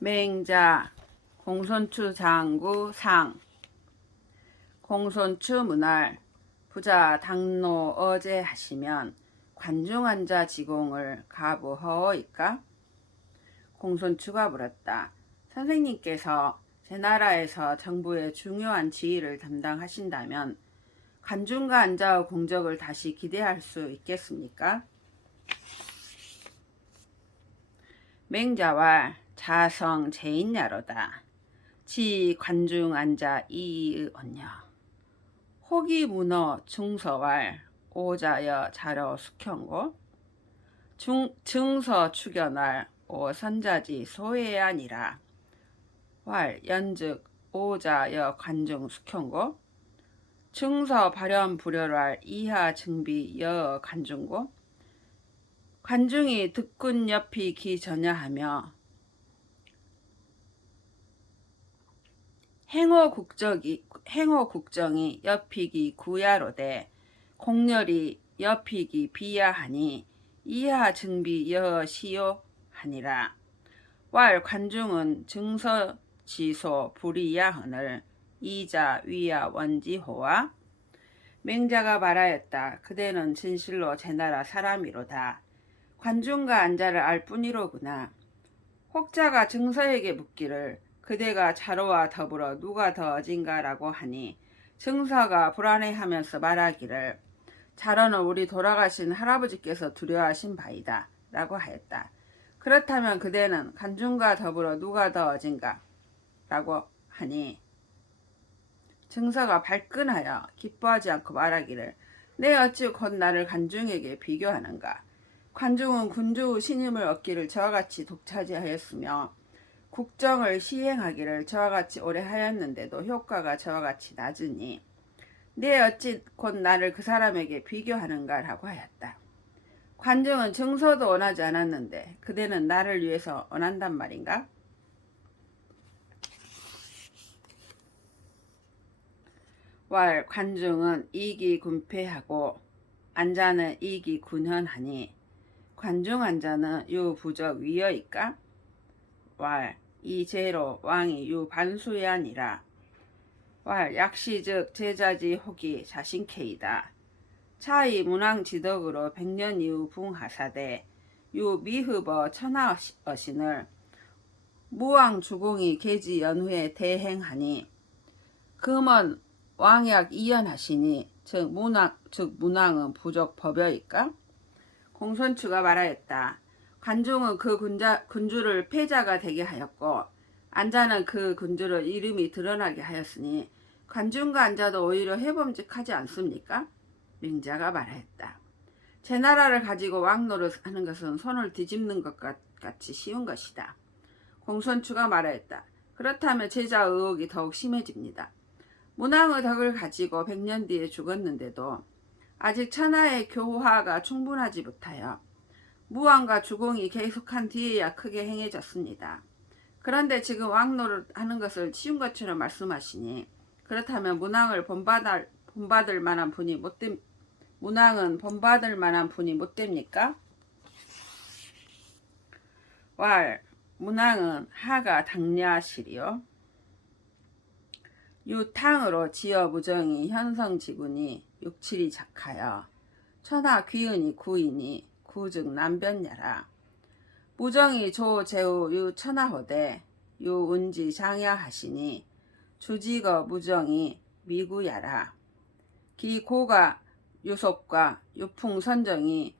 맹자 공손추 장구 상 공손추 문할 부자 당노 어제 하시면 관중한자 지공을 가부허이까? 공손추가 물었다. 선생님께서 제 나라에서 정부의 중요한 지위를 담당하신다면 관중과 안자의 공적을 다시 기대할 수 있겠습니까? 맹자와 자성 제인야로다. 지 관중 앉아 이의 언녀. 혹이 문어 중서왈 오자여 자려 숙현고 증서 추견할 오 선자지 소외아니라 왈 연즉 오자여 관중 숙현고 증서 발현 불혈할 이하 증비 여 관중고 관중이 득군 옆이 기 전야하며 행호국정이 옆이기 구야로되 공렬이 옆이기 비야하니 이하 증비 여 시요 하니라. 왈 관중은 증서지소 불이야흔을 이자 위야 원지호와 맹자가 말하였다. 그대는 진실로 제 나라 사람이로다. 관중과 안자를 알 뿐이로구나. 혹자가 증서에게 묻기를 그대가 자로와 더불어 누가 더 어진가라고 하니 증서가 불안해하면서 말하기를 자로는 우리 돌아가신 할아버지께서 두려워하신 바이다 라고 하였다. 그렇다면 그대는 관중과 더불어 누가 더 어진가 라고 하니 증서가 발끈하여 기뻐하지 않고 말하기를 내 어찌 곧 나를 관중에게 비교하는가. 관중은 군주 신임을 얻기를 저와 같이 독차지하였으며 국정을 시행하기를 저와 같이 오래 하였는데도 효과가 저와 같이 낮으니 내 어찌 곧 나를 그 사람에게 비교하는가 라고 하였다. 관중은 증서도 원하지 않았는데 그대는 나를 위해서 원한단 말인가? 왈 관중은 이기 군패하고 안자는 이기 군현하니 관중 안자는 유 부적 위여이까? 왈 이제로 왕이 유 반수의 아니라 왈 약시즉 제자지 혹이 자신케이다. 차이 문왕지덕으로 100년 이후 붕하사대 유 미흡어 천하어신을 무왕주공이 계지 연후에 대행하니 금은 왕약 이연하시니 즉 문왕은 부족 법여이까? 공손추가 말하였다. 관중은 그 군주를 패자가 되게 하였고 안자는 그 군주를 이름이 드러나게 하였으니 관중과 안자도 오히려 해범직하지 않습니까? 맹자가 말하였다. 제 나라를 가지고 왕노릇 하는 것은 손을 뒤집는 것 같이 쉬운 것이다. 공손추가 말하였다. 그렇다면 제자 의혹이 더욱 심해집니다. 문왕의 덕을 가지고 100년 뒤에 죽었는데도 아직 천하의 교화가 충분하지 못하여 무왕과 주공이 계속한 뒤에야 크게 행해졌습니다. 그런데 지금 왕노릇 하는 것을 쉬운 것처럼 말씀하시니 그렇다면 문왕은 본받을 만한 분이 못 됩니까? 왈 문왕은 하가 당야시리요. 유탕으로 지어 무정이 현성지군이 육칠이 작하여 천하 귀은이 구이니 구즉 남변야라. 무정이 조제우 유천하호대 유운지 장야하시니 주지거 무정이 미구야라. 기고가 유속과 유풍선정이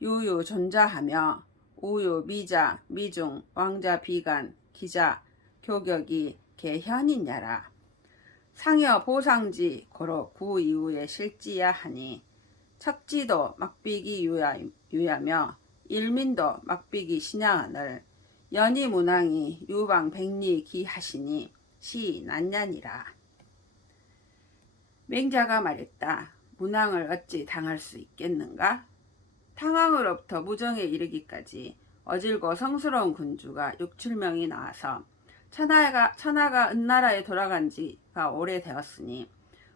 유유 존자하며 우유 미자 미중 왕자 비간 기자 교격이 개현이냐라. 상여 보상지 고로 구 이후에 실지야 하니 척지도 막비기 유야며 일민도 막비기 신양하늘 연희 문왕이 유방 백리 기하시니 시 난냐니라. 맹자가 말했다. 문왕을 어찌 당할 수 있겠는가? 탕왕으로부터 무정에 이르기까지 어질고 성스러운 군주가 6-7명이 나와서 천하가 은나라에 돌아간 지가 오래되었으니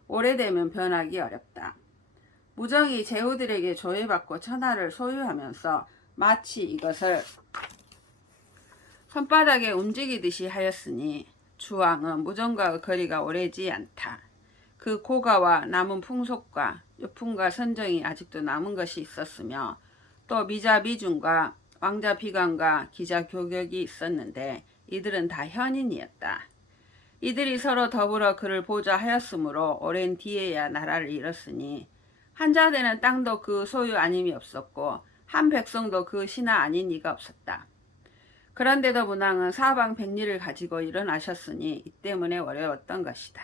오래되면 변하기 어렵다. 무정이 제후들에게 조회받고 천하를 소유하면서 마치 이것을 손바닥에 움직이듯이 하였으니 주왕은 무정과의 거리가 오래지 않다. 그 고가와 남은 풍속과 유품과 선정이 아직도 남은 것이 있었으며 또 미자 미중과 왕자 비관과 기자 교격이 있었는데 이들은 다 현인이었다. 이들이 서로 더불어 그를 보자 하였으므로 오랜 뒤에야 나라를 잃었으니 한자되는 땅도 그 소유 아님이 없었고 한 백성도 그 신하 아닌 이가 없었다. 그런데도 문왕은 사방 백리를 가지고 일어나셨으니 이 때문에 어려웠던 것이다.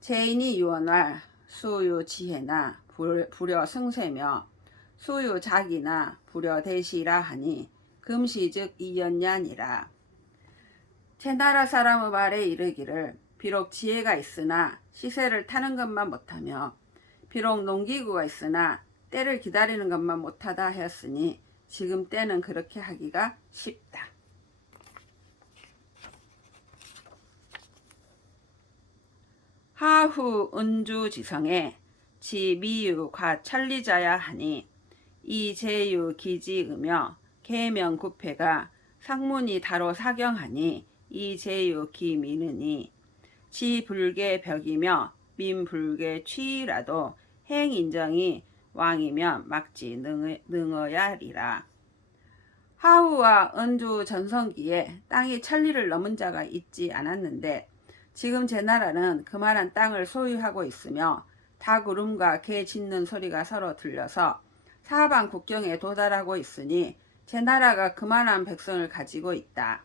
제인이 유언할 수유 지혜나 불여 승세며 수유 작이나 불여 대시라 하니 금시 즉 이연냐니라. 제 나라 사람의 말에 이르기를 비록 지혜가 있으나 시세를 타는 것만 못하며 비록 농기구가 있으나 때를 기다리는 것만 못하다 하였으니 지금 때는 그렇게 하기가 쉽다. 하후 은주지성에 지미유 과천리자야 하니 이제유 기지으며 계명구패가 상문이 다로 사경하니 이제유 기미느니 지불계 벽이며 민불계 취라도 행인정이 왕이면 막지 능어야리라. 하후와 은주 전성기에 땅이 천리를 넘은 자가 있지 않았는데 지금 제 나라는 그만한 땅을 소유하고 있으며 닭 울음과 개 짖는 소리가 서로 들려서 사방 국경에 도달하고 있으니 제 나라가 그만한 백성을 가지고 있다.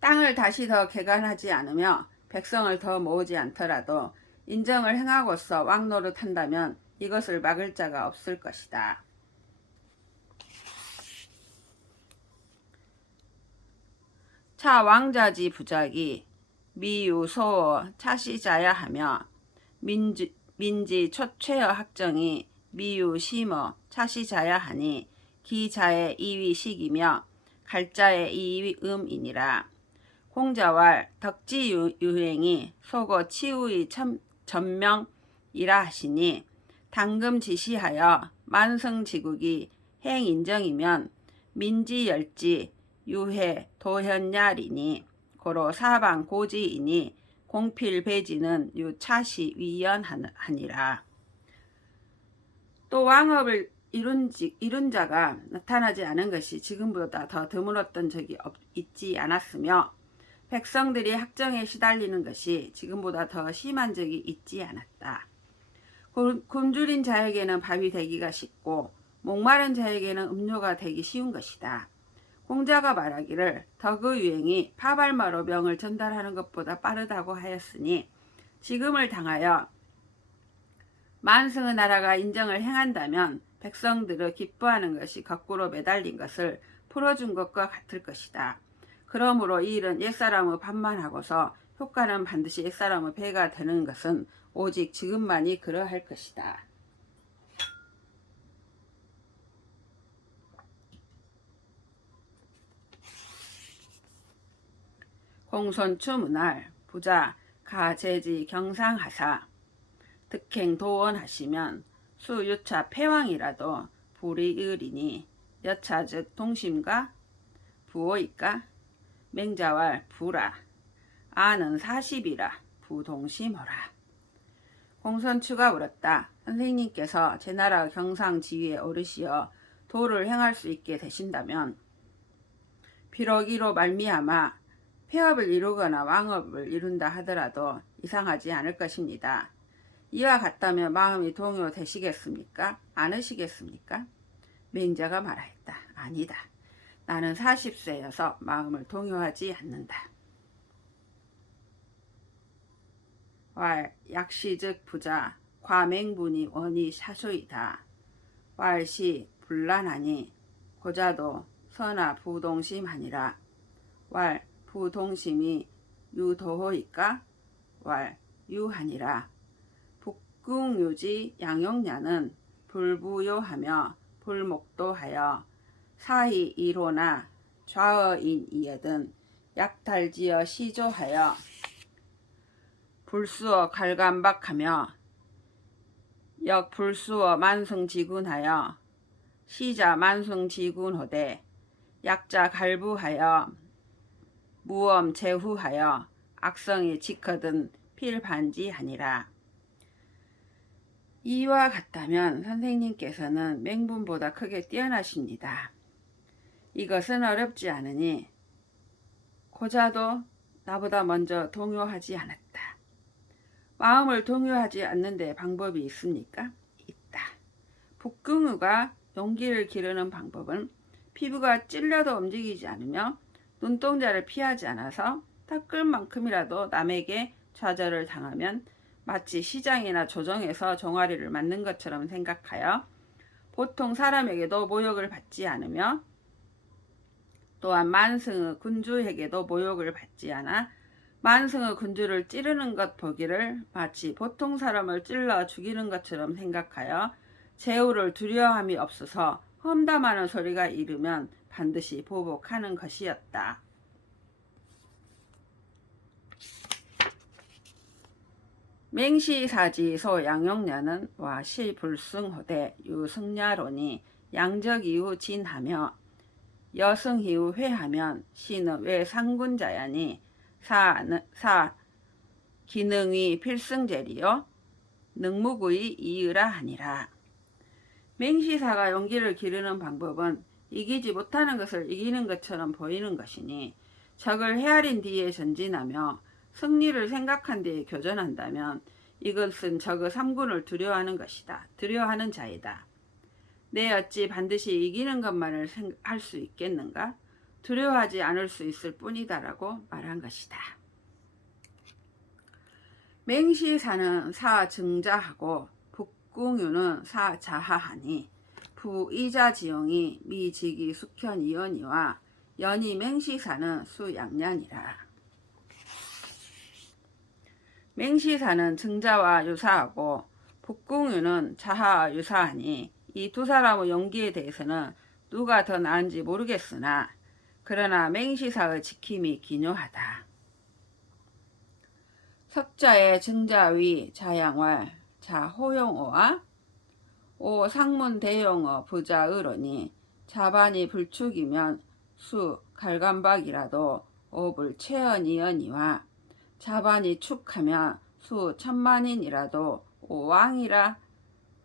땅을 다시 더 개간하지 않으며 백성을 더 모으지 않더라도 인정을 행하고서 왕노릇 한다면 이것을 막을 자가 없을 것이다. 차 왕자지 부작이 미유소어 차시자야 하며 민지 초최어 학정이 미유심어 차시자야 하니 기자의 이위식이며 갈자의 이위음이니라. 공자왈 덕지유행이 속어 치우의 전명이라 하시니 당금 지시하여 만성지국이 행인정이면 민지열지 유해 도현야리니 고로 사방 고지이니 공필배지는 유차시 위연하니라. 또 왕업을 이룬 자가 나타나지 않은 것이 지금보다 더 드물었던 적이 있지 않았으며 백성들이 학정에 시달리는 것이 지금보다 더 심한 적이 있지 않았다. 굶주린 자에게는 밥이 되기가 쉽고 목마른 자에게는 음료가 되기 쉬운 것이다. 공자가 말하기를 덕의 유행이 파발마로 명을 전달하는 것보다 빠르다고 하였으니 지금을 당하여 만승의 나라가 인정을 행한다면 백성들의 기뻐하는 것이 거꾸로 매달린 것을 풀어준 것과 같을 것이다. 그러므로 이 일은 옛사람의 반만하고서 효과는 반드시 옛사람의 배가 되는 것은 오직 지금만이 그러할 것이다. 공손추 문할 부자 가제지 경상하사 득행 도원하시면 수유차 패왕이라도 불이으리니 여차 즉 동심과 부호이까 맹자왈 부라 아는 40이라 부동심어라. 공손추가 울었다. 선생님께서 제 나라 경상 지위에 오르시어 도를 행할 수 있게 되신다면 비록 이로 말미암아 폐업을 이루거나 왕업을 이룬다 하더라도 이상하지 않을 것입니다. 이와 같다면 마음이 동요되시겠습니까? 않으시겠습니까? 맹자가 말하였다. 아니다. 나는 40세여서 마음을 동요하지 않는다. 왈 약시즉 부자 과맹분이 원이 사소이다. 왈시 불란하니 고자도 선하 부동심하니라. 왈 부동심이 유도호이까? 왈 유하니라. 북궁유지 양용냐는 불부요하며 불목도하여 사히 이로나 좌어인이여든 약탈지어 시조하여 불수어 갈감박하며 역불수어 만성지군하여 시자 만성지군호되 약자 갈부하여 무엄 제후하여 악성이 지거든 필반지하니라. 이와 같다면 선생님께서는 맹분보다 크게 뛰어나십니다. 이것은 어렵지 않으니 고자도 나보다 먼저 동요하지 않았다. 마음을 동요하지 않는 데 방법이 있습니까? 있다. 북궁유가 용기를 기르는 방법은 피부가 찔려도 움직이지 않으며 눈동자를 피하지 않아서 닦을만큼이라도 남에게 좌절을 당하면 마치 시장이나 조정에서 종아리를 맞는 것처럼 생각하여 보통 사람에게도 모욕을 받지 않으며 또한 만승의 군주에게도 모욕을 받지 않아 만승의 군주를 찌르는 것 보기를 마치 보통 사람을 찔러 죽이는 것처럼 생각하여 제후를 두려움이 없어서 험담하는 소리가 이르면 반드시 보복하는 것이었다. 맹시사지 소양용녀는 와 시불승호대 유승야론이 양적이후 진하며 여승이후 회하면 시는 왜 상군자야니 사 기능이 필승제리요 능무구이 이으라 하니라. 맹시사가 용기를 기르는 방법은 이기지 못하는 것을 이기는 것처럼 보이는 것이니 적을 헤아린 뒤에 전진하며 승리를 생각한 뒤에 교전한다면 이것은 적의 삼군을 두려워하는 것이다. 두려워하는 자이다. 내 어찌 반드시 이기는 것만을 할 수 있겠는가? 두려워하지 않을 수 있을 뿐이다라고 말한 것이다. 맹시사는 사증자하고 북궁유는 사자하하니 부이자지용이 미지기 숙현이언이와 연이 맹시사는 수양년이라. 맹시사는 증자와 유사하고 북궁유는 자하와 유사하니 이 두 사람의 용기에 대해서는 누가 더 나은지 모르겠으나 그러나 맹시사의 지킴이 기묘하다. 석자의 증자위 자양왈 자호용어와 오 상문 대용어 부자의론이 자반이 불축이면 수 갈감박이라도 오불 최언이언이와 자반이 축하면 수 천만인이라도 오왕이라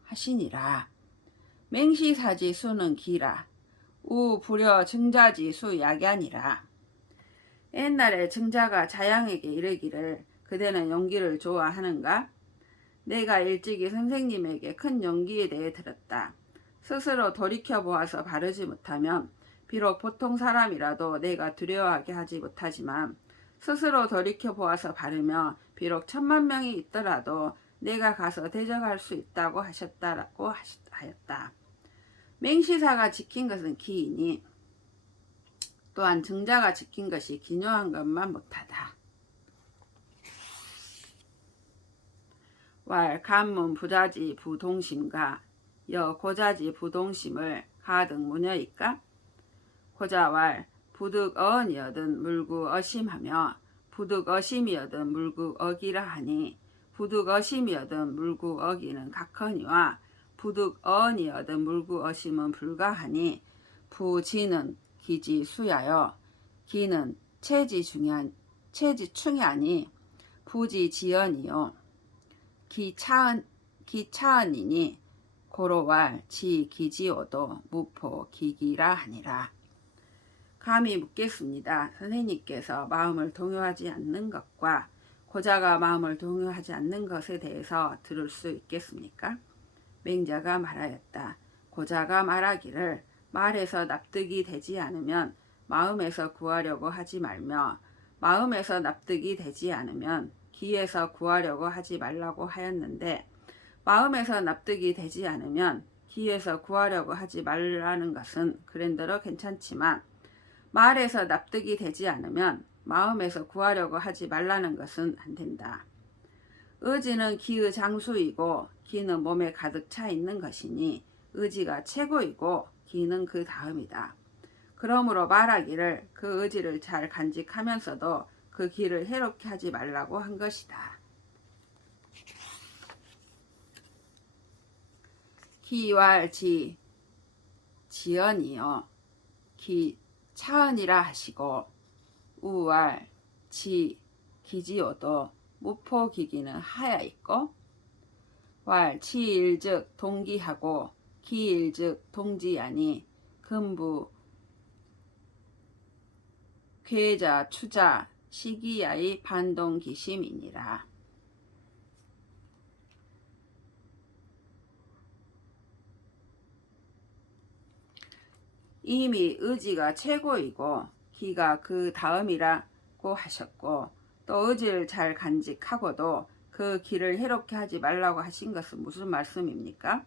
하시니라. 맹시사지 수는 기라 우 불여 증자지 수 약야니라. 옛날에 증자가 자양에게 이르기를 그대는 용기를 좋아하는가? 내가 일찍이 선생님에게 큰 용기에 대해 들었다. 스스로 돌이켜보아서 바르지 못하면 비록 보통 사람이라도 내가 두려워하게 하지 못하지만 스스로 돌이켜보아서 바르며 비록 10,000명이 있더라도 내가 가서 대적할 수 있다고 하셨다라고 하였다. 맹시사가 지킨 것은 기이니 또한 증자가 지킨 것이 기묘한 것만 못하다. 왈 간문 부자지 부동심과 여 고자지 부동심을 가득 무녀이까? 고자왈 부득 어언이여든 물구 어심하며 부득 어심이여든 물구 어기라 하니 부득 어심이여든 물구 어기는 각허니와 부득 어언이여든 물구 어심은 불가하니 부지는 기지 수야여 기는 체지 충야니 부지 지연이요 기차은이니 고로왈 지 기지오도 무포 기기라 하니라. 감히 묻겠습니다. 선생님께서 마음을 동요하지 않는 것과 고자가 마음을 동요하지 않는 것에 대해서 들을 수 있겠습니까? 맹자가 말하였다. 고자가 말하기를 말에서 납득이 되지 않으면 마음에서 구하려고 하지 말며 마음에서 납득이 되지 않으면 기에서 구하려고 하지 말라고 하였는데 마음에서 납득이 되지 않으면 기에서 구하려고 하지 말라는 것은 그랜대로 괜찮지만 말에서 납득이 되지 않으면 마음에서 구하려고 하지 말라는 것은 안 된다. 의지는 기의 장수이고 기는 몸에 가득 차 있는 것이니 의지가 최고이고 기는 그 다음이다. 그러므로 말하기를 그 의지를 잘 간직하면서도 그 기를 해롭게 하지 말라고 한 것이다. 기왈 지연이요 기 차은이라 하시고 우왈 지 기지오도 무포 기기는 하야 있고 왈 치일즉 동기하고 기일즉 동지하니 금부 괴자 추자 시기야의 반동기심이니라. 이미 의지가 최고이고 기가 그 다음이라고 하셨고 또 의지를 잘 간직하고도 그 기를 해롭게 하지 말라고 하신 것은 무슨 말씀입니까?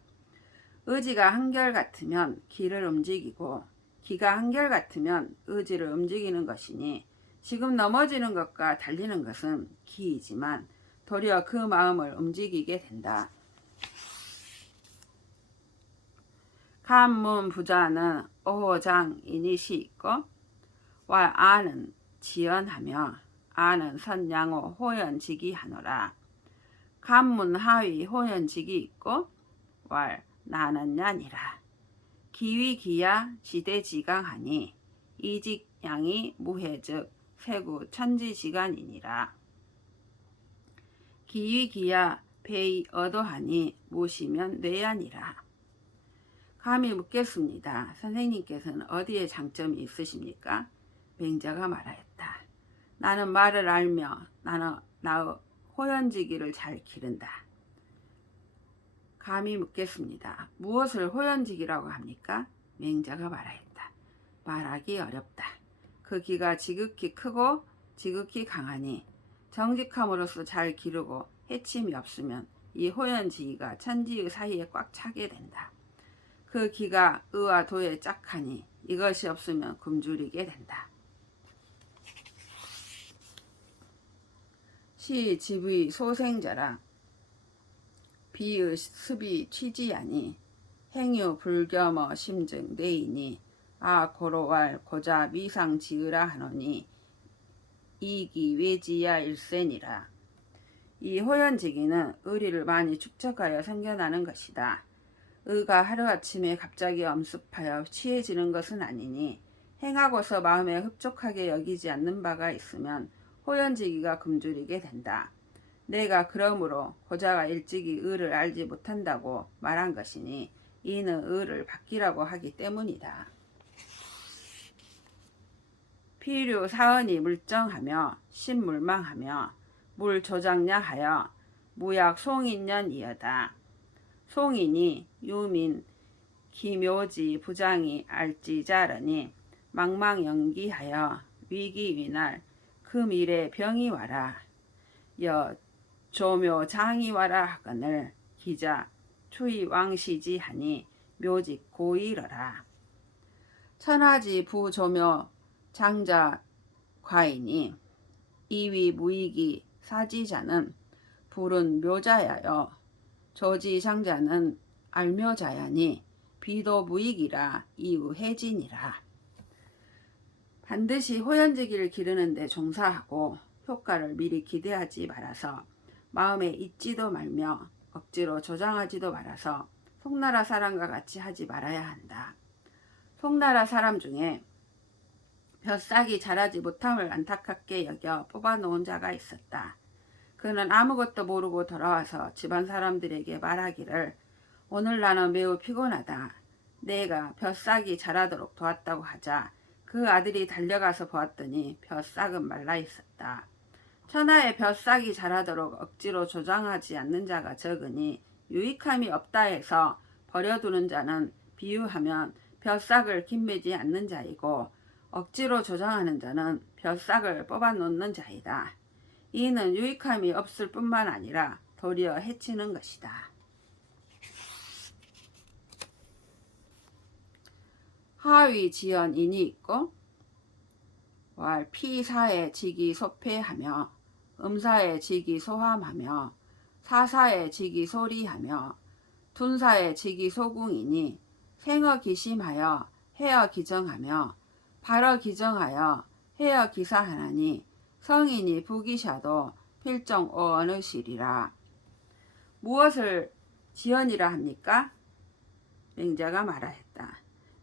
의지가 한결같으면 기를 움직이고 기가 한결같으면 의지를 움직이는 것이니 지금 넘어지는 것과 달리는 것은 기이지만 도리어 그 마음을 움직이게 된다. 간문 부자는 오호장 이닛이 있고 왈 아는 지연하며 아는 선양호 호연직이 하노라. 간문 하위 호연직이 있고 왈 나는 냐니라. 기위기야 지대지강하니 이직양이 무해즉 세구 천지지간이니라. 기위기야 배이 어도하니 무시면 뇌야니라. 감히 묻겠습니다. 선생님께서는 어디에 장점이 있으십니까? 맹자가 말하였다. 나는 말을 알며 나의 호연지기를 잘 기른다. 감히 묻겠습니다. 무엇을 호연지기라고 합니까? 맹자가 말하였다. 말하기 어렵다. 그 기가 지극히 크고 지극히 강하니 정직함으로써 잘 기르고 해침이 없으면 이 호연지기가 천지의 사이에 꽉 차게 된다. 그 기가 의와 도에 짝하니 이것이 없으면 굶주리게 된다. 시 집의 소생자라 비의 습이 취지하니 행유 불겸어 심증 내이니 아 고로왈 고자 미상 지으라 하노니 이기 외지야 일센이라. 이 호연지기는 의리를 많이 축적하여 생겨나는 것이다. 의가 하루아침에 갑자기 엄습하여 취해지는 것은 아니니 행하고서 마음에 흡족하게 여기지 않는 바가 있으면 호연지기가 굶주리게 된다. 내가 그러므로 고자가 일찍이 의를 알지 못한다고 말한 것이니 이는 의를 바뀌라고 하기 때문이다. 피류 사언이 물정하며 신물망하며 물조장냐하여 무약 송인년이여다. 송인이 유민 기묘지 부장이 알지자르니 망망연기하여 위기위날 그 미래 병이 와라. 여 조묘 장이 와라 하거늘 기자 추이 왕시지 하니 묘직 고이러라. 천하지 부조묘 장자 과이니 이위 무이기 사지자는 불은 묘자야여 조지장자는 알묘자야니 비도 무익이라 이우해진이라. 반드시 호연지기를 기르는데 종사하고 효과를 미리 기대하지 말아서 마음에 잊지도 말며 억지로 조장하지도 말아서 송나라 사람과 같이 하지 말아야 한다. 송나라 사람 중에 벼싹이 자라지 못함을 안타깝게 여겨 뽑아놓은 자가 있었다. 그는 아무것도 모르고 돌아와서 집안 사람들에게 말하기를 오늘 나는 매우 피곤하다. 내가 벼싹이 자라도록 도왔다고 하자 그 아들이 달려가서 보았더니 벼싹은 말라 있었다. 천하에 벼싹이 자라도록 억지로 조장하지 않는 자가 적으니 유익함이 없다 해서 버려두는 자는 비유하면 벼싹을 김매지 않는 자이고 억지로 조장하는 자는 벼싹을 뽑아놓는 자이다. 이는 유익함이 없을 뿐만 아니라 도리어 해치는 것이다. 하위 지연인이 있고 왈 피사에 직이 소패하며 음사에 직이 소함하며 사사에 직이 소리하며 둔사에 직이 소궁이니 생어 기심하여 해어 기정하며 발어 기정하여 해어 기사하나니 성인이 부기샤도 필정 어느 실이라. 무엇을 지연이라 합니까? 맹자가 말하였다.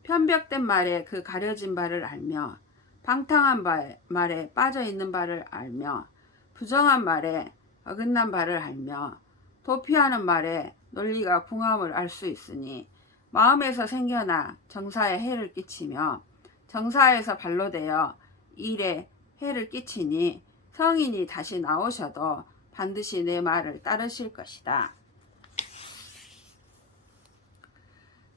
편벽된 말에 그 가려진 바를 알며 방탕한 말에 빠져있는 바를 알며 부정한 말에 어긋난 바를 알며 도피하는 말에 논리가 궁함을 알 수 있으니 마음에서 생겨나 정사에 해를 끼치며 정사에서 발로 되어 일에 해를 끼치니 성인이 다시 나오셔도 반드시 내 말을 따르실 것이다.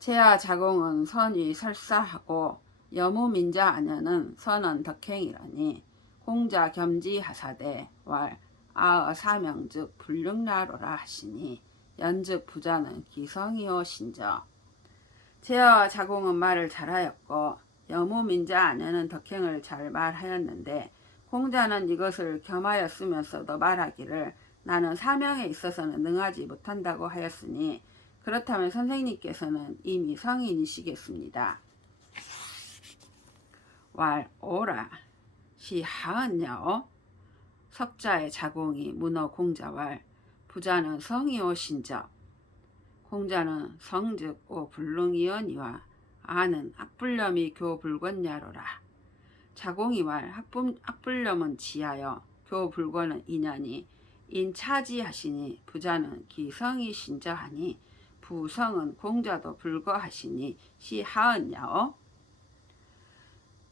재하 자공은 선이 설사하고 여무민자 아녀는 선언 덕행이라니 공자 겸지하사대 왈 아어 사명즉 불능나로라 하시니 연즉 부자는 기성이요 신저. 재하와 자공은 말을 잘하였고 여무민자 아녀는 덕행을 잘 말하였는데 공자는 이것을 겸하여 쓰면서도 말하기를 나는 사명에 있어서는 능하지 못한다고 하였으니 그렇다면 선생님께서는 이미 성인이시겠습니다. 왈 오라 시 하은야오 석자의 자공이 문어 공자왈 부자는 성이오 신적. 공자는 성즉 오 불능이언이와 아는 악불념이 교불권야로라. 자공이 말 악불념은 지하여 교불권은 인연이 인차지하시니 부자는 기성이 신저하니 부성은 공자도 불거하시니 시하은야오.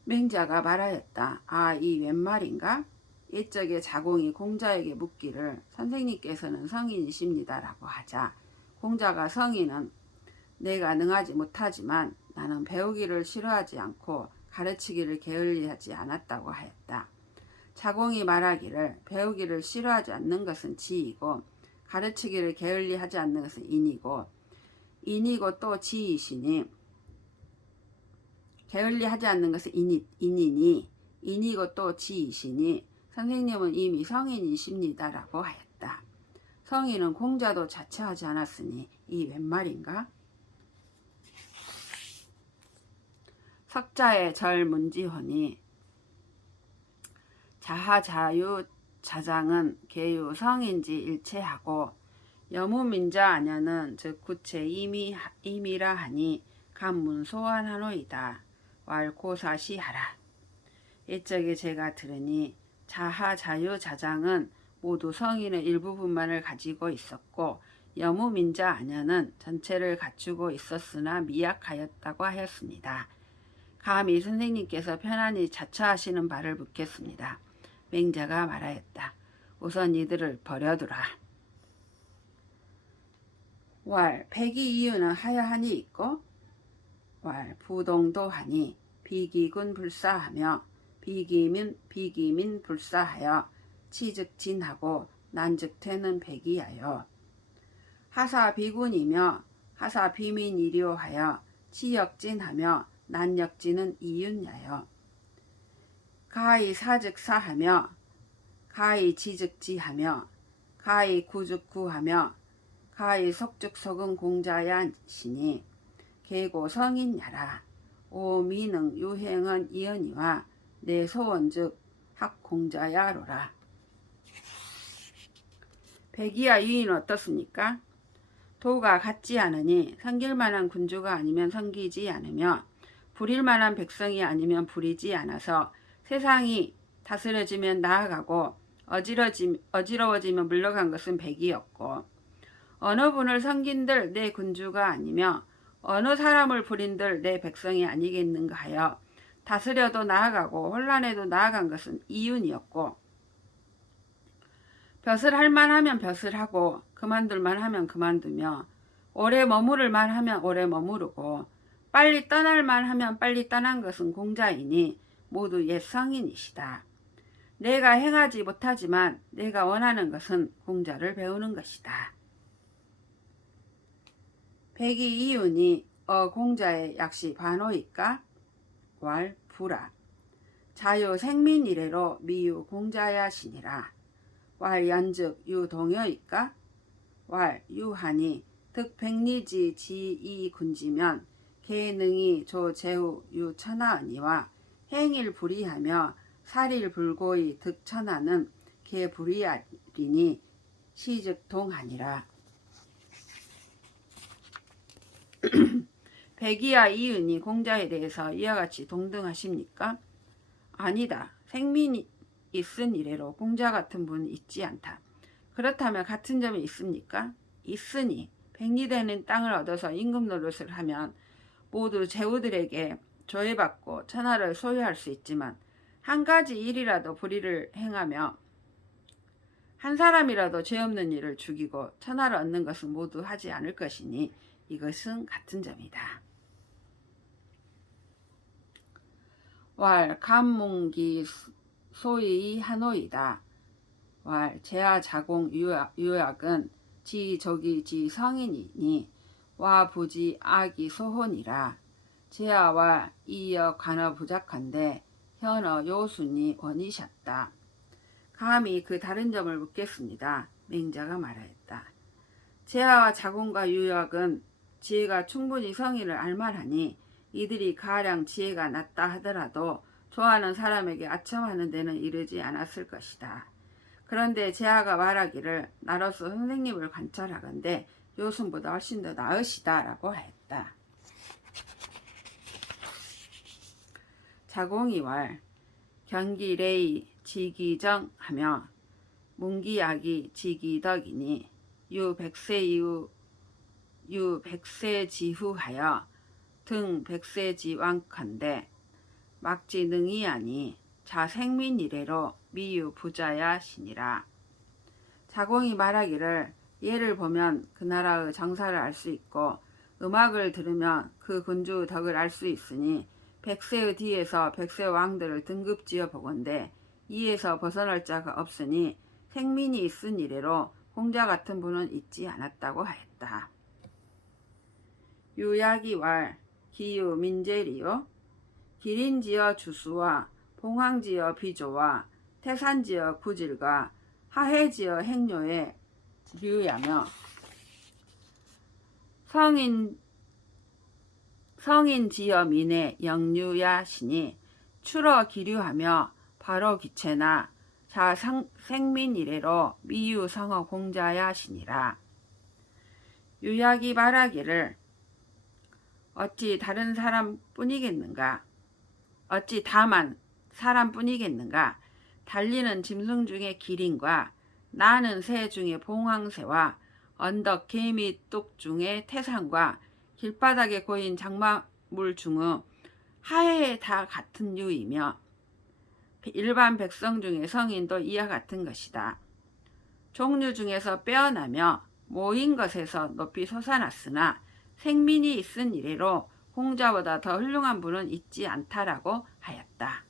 맹자가 말하였다. 아, 이 웬 말인가? 옛적에 자공이 공자에게 묻기를 선생님께서는 성인이십니다 라고 하자 공자가 성인은 내가 능하지 못하지만 나는 배우기를 싫어하지 않고 가르치기를 게을리하지 않았다고 하였다. 자공이 말하기를 배우기를 싫어하지 않는 것은 지이고 가르치기를 게을리하지 않는 것은 인이고 또 지이시니 게을리하지 않는 것은 인이니 인이고 또 지이시니 선생님은 이미 성인이십니다 라고 하였다. 성인은 공자도 자처하지 않았으니 이 웬 말인가? 석자의 절문지혼이 자하자유 자장은 계유 성인지 일체하고 여무민자 아녀는 즉 구체 임이라 하니 간문 소환하노이다. 왈고사시하라. 옛적에 제가 들으니 자하자유 자장은 모두 성인의 일부분만을 가지고 있었고 여무민자 아녀는 전체를 갖추고 있었으나 미약하였다고 하였습니다. 감히 선생님께서 편안히 자처하시는 바를 묻겠습니다. 맹자가 말하였다. 우선 이들을 버려두라. 왈 백이 이유는 하여하니 있고 왈 부동도 하니 비기군 불사하며 비기민 불사하여 치즉진하고 난즉퇴는 백이하여 하사 비군이며 하사 비민이료하여 치역진하며 난역진은 이윤야여 가히 사즉사하며 가히 지즉지하며 가히 구즉구하며 가히 속즉속은 공자야시니 계고 성인야라. 오미능 유행은 이언이와 내 소원즉 학공자야로라. 백이야 유인은 어떻습니까? 도가 같지 않으니 섬길만한 군주가 아니면 섬기지 않으며 부릴만한 백성이 아니면 부리지 않아서 세상이 다스려지면 나아가고 어지러워지면 물러간 것은 백이었고 어느 분을 섬긴들 내 군주가 아니며 어느 사람을 부린들 내 백성이 아니겠는가 하여 다스려도 나아가고 혼란에도 나아간 것은 이윤이었고 벼슬 할 만하면 벼슬하고 그만둘만 하면 그만두며 오래 머무를만 하면 오래 머무르고 빨리 떠날만 하면 빨리 떠난 것은 공자이니 모두 옛 성인이시다. 내가 행하지 못하지만 내가 원하는 것은 공자를 배우는 것이다. 백이 이윤이 공자의 약시 반호이까? 왈 부라. 자유 생민이래로 미유 공자야시니라. 왈 연즉 유동여이까? 왈 유하니 득백리지 지이 군지면 개능이 조제후 유천하니와 행일 불이하며 살일 불고이 득천하는 개불이하리니 시즉 동하니라. 백이와 이은이 공자에 대해서 이와 같이 동등하십니까? 아니다. 생민이 있은 이래로 공자 같은 분은 있지 않다. 그렇다면 같은 점이 있습니까? 있으니 백리되는 땅을 얻어서 임금 노릇을 하면 모두 제후들에게 조회받고 천하를 소유할 수 있지만 한 가지 일이라도 불의를 행하며 한 사람이라도 죄 없는 일을 죽이고 천하를 얻는 것은 모두 하지 않을 것이니 이것은 같은 점이다. 왈 감문기 소위 한호이다. 왈 제하 자공 유약은 지족이 지성인이니 와 부지 악이 소혼이라. 제하와 이여 관어 부작한데 현어 요순이 원이셨다. 감히 그 다른 점을 묻겠습니다. 맹자가 말하였다. 제하와 자공과 유약은 지혜가 충분히 성인을 알만하니 이들이 가량 지혜가 낮다 하더라도 좋아하는 사람에게 아첨하는 데는 이르지 않았을 것이다. 그런데 제하가 말하기를 나로서 선생님을 관찰하건대 요순보다 훨씬 더 나으시다 라고 하였다. 자공이 왈 경기레이 지기정 하며 문기악이 지기덕이니 유백세지후하여 등 백세지왕컨대 막지능이하니 자생민이래로 미유 부자야 시니라. 자공이 말하기를 예를 보면 그 나라의 정사를 알 수 있고 음악을 들으면 그 군주의 덕을 알 수 있으니 백세의 뒤에서 백세 왕들을 등급지어 보건대 이에서 벗어날 자가 없으니 생민이 있은 이래로 공자 같은 분은 있지 않았다고 하였다. 유약이 왈 기유 민재리요 기린지어 주수와 봉황지어 비조와 태산지어 구질과 하해지어 행료에 류야며 성인지어 민의 영유야 시니 추러 기류하며 바로 기체나 자생민이래로 미유성어 공자야 시니라. 유약이 말하기를 어찌 다른 사람뿐이겠는가? 어찌 다만 사람뿐이겠는가? 달리는 짐승 중에 기린과 나는 새 중에 봉황새와 언덕 개미 뚝 중에 태산과 길바닥에 고인 장마물 중의 하해에 다 같은 유이며 일반 백성 중에 성인도 이와 같은 것이다. 종류 중에서 빼어나며 모인 것에서 높이 솟아났으나 생민이 있은 이래로 공자보다 더 훌륭한 분은 있지 않다라고 하였다.